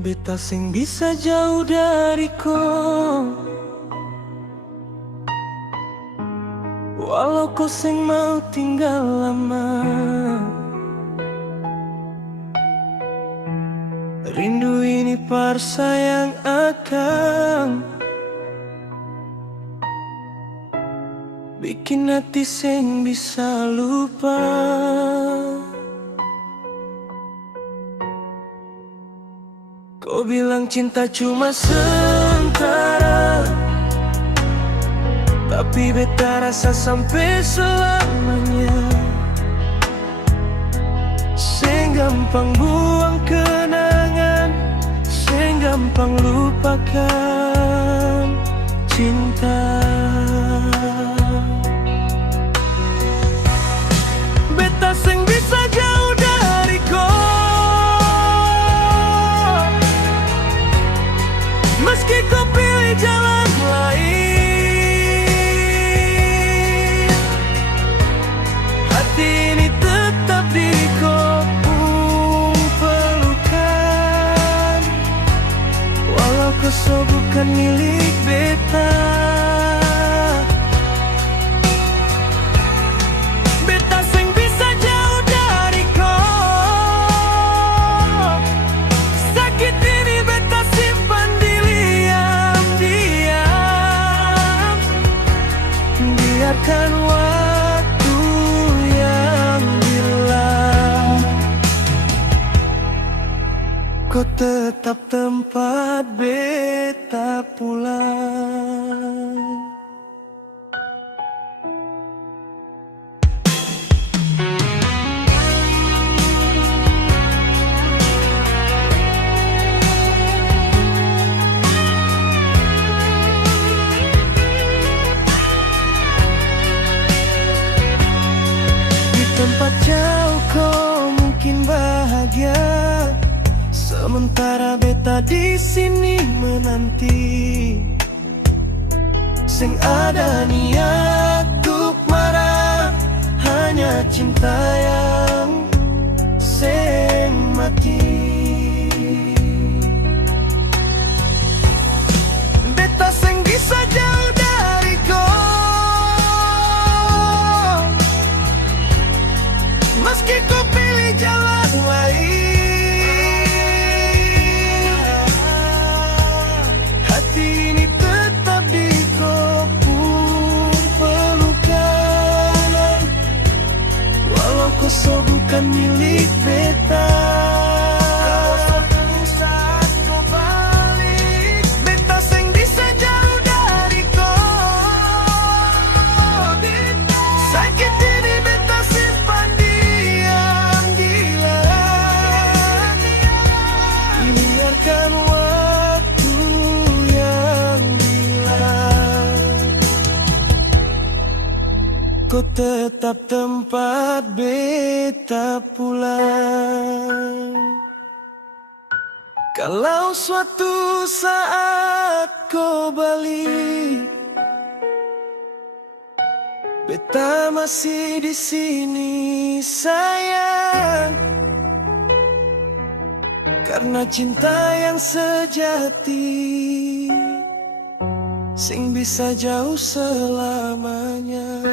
Beta sing bisa jauh dari ko, walau kau sing mau tinggal lama. Rindu ini sayang akang, bikin hati sing bisa lupa. Kau bilang cinta cuma sementara, tapi beta rasa sampai selamanya. Sing gampang buang kenangan, sing gampang lupakan cinta. Beta sing bisa jauh dari kau, meski kau pilih jalan lain. Hati ini tetap di kau pelukan, walau kau bukan milik beta. Beta sing bisa jauh dari kau, sakit ini beta simpan diam-diam. Biarkan waktu yang bilang kau tetap tempat beta pulang. Di tempat jauh kau mungkin bahagia, sementara beta di sini menanti. Sing ada niat untuk marah, hanya cinta yang sing mati. Beta sing bisa jauh dari kau, meski kau pilih jalan lain. Hati ini tetap di kau pelukan, walau kau bukan milik beta. Beta sing bisa jauh dari kau, sakit ini beta simpan diam-diam. Biarkan waktu yang bilang kau tetap tempat beta pulang. Kalau suatu saat kau balik, beta masih di sini sayang, karena cinta yang sejati sing bisa jauh selamanya.